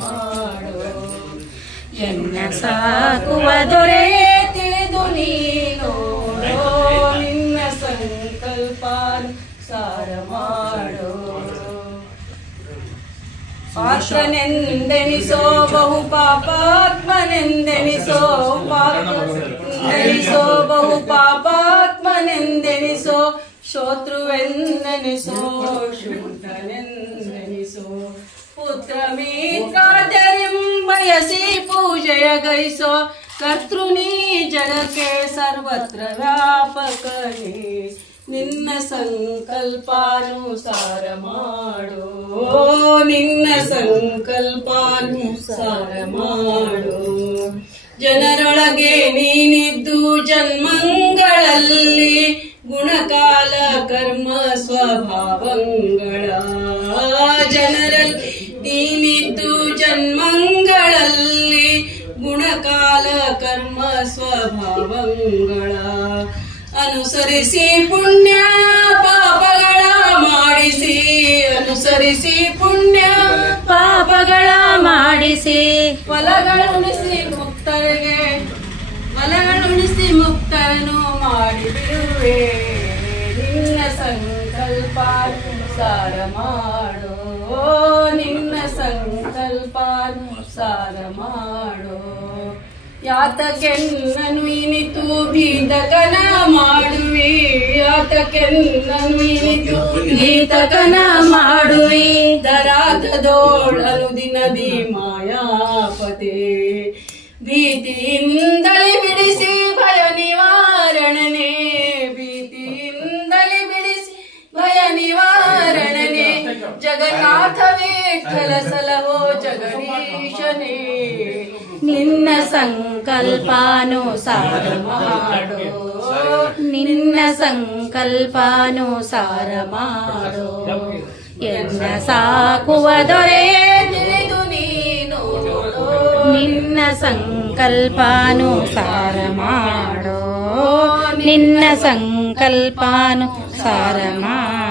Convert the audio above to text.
ಮಾಡೋ ಎನ್ನ ಸಾಕುವ ದೊರೆ ತಿಳಿದು ನೀನು ನಿನ್ನ ಸಂಕಲ್ಪ ಸಾರ ಮಾಡೋ ಪಾತ್ರನೆಂದೆನಿಸೋ ಬಹು ಪಾಪಾತ್ಮನೆಂದೆನಿಸೋ ಬಹು ಪಾಪಾತ್ಮನೆಂದೆನಿಸೋ ಶೋತ್ರುವೆಂದೆನಿಸೋ ಶುದ್ಧನೆಂದೆನಿಸೋ ಪುತ್ರ ಮಿತ್ರಾದರಿಂಬಯಸಿ ಪೂಜೆಯ ಗೈಸೋ ಕರ್ತೃ ನೀ ಜಗಕ್ಕೆ ಸರ್ವತ್ರ ವ್ಯಾಪಕನೇ ನಿನ್ನ ಸಂಕಲ್ಪಾನುಸಾರ ಮಾಡೋ ನಿನ್ನ ಸಂಕಲ್ಪಾನುಸಾರ ಮಾಡೋ ಜನರೊಳಗೆ ನೀನಿದ್ದು ಜನ್ಮಗಳಲ್ಲಿ ಗುಣಕಾಲ ಕರ್ಮ ಸ್ವಭಾವಂಗಳ ಜನರಲ್ಲಿ ನೀನಿದ್ದು ಜನ್ಮಗಳಲ್ಲಿ ಗುಣಕಾಲ ಕರ್ಮ ಸ್ವಭಾವಂಗಳ ಅನುಸರಿಸಿ ಪುಣ್ಯ ಪಾಪಗಳ ಮಾಡಿಸಿ ಅನುಸರಿಸಿ ಪುಣ್ಯ ಪಾಪಗಳ ಮಾಡಿಸಿ ಫಲಗಳುಣಿಸಿ ಮುಕ್ತರನ್ನು ಮಾಡಿಬಿಡುವೆ ನಿನ್ನ ಸಂಕಲ್ಪಾನುಸಾರ ಮಾಡೋ ನಿನ್ನ ಸಂಕಲ್ಪಾನುಸಾರ ಮಾಡೋ ಯಾತಕೆನ್ನನು ಇನಿತು ಭೀತಕನ ಮಾಡುವೆ ಯಾತಕೆನ್ನನು ಇನಿತು ಭೀತಕನ ಮಾಡುವೆ ದರಾದದೋಳಲು ದಿನದಿ ಮಾಯಾಪತೆ ಭೀತಿಯಿಂದಲೇ ಬಿಡಿಸಿ ಭಯ ನಿವಾರಣನೆ ಭೀತಿಯಿಂದಲೇ ಬಿಡಿಸಿ ಭಯ ನಿವಾರಣನೆ ಜಗನ್ನಾಥ ವಿಠ್ಠಲ ಸಲಹೋ ಜಗದೀಶನೇ ನಿನ್ನ ಸಂಕಲ್ಪಾನುಸಾರ ಮಾಡೋ ನಿನ್ನ ಸಂಕಲ್ಪಾನುಸಾರ ಮಾಡೋ ಎನ್ನ ಸಾಕುವ ದೊರೆ ತಿಳಿದು ನೀನು ನಿನ್ನ ಸಂಕಲ್ಪಾನುಸಾರ ಮಾಡೋ ನಿನ್ನ ಸಂಕಲ್ಪಾನುಸಾರ ಮಾಡೋ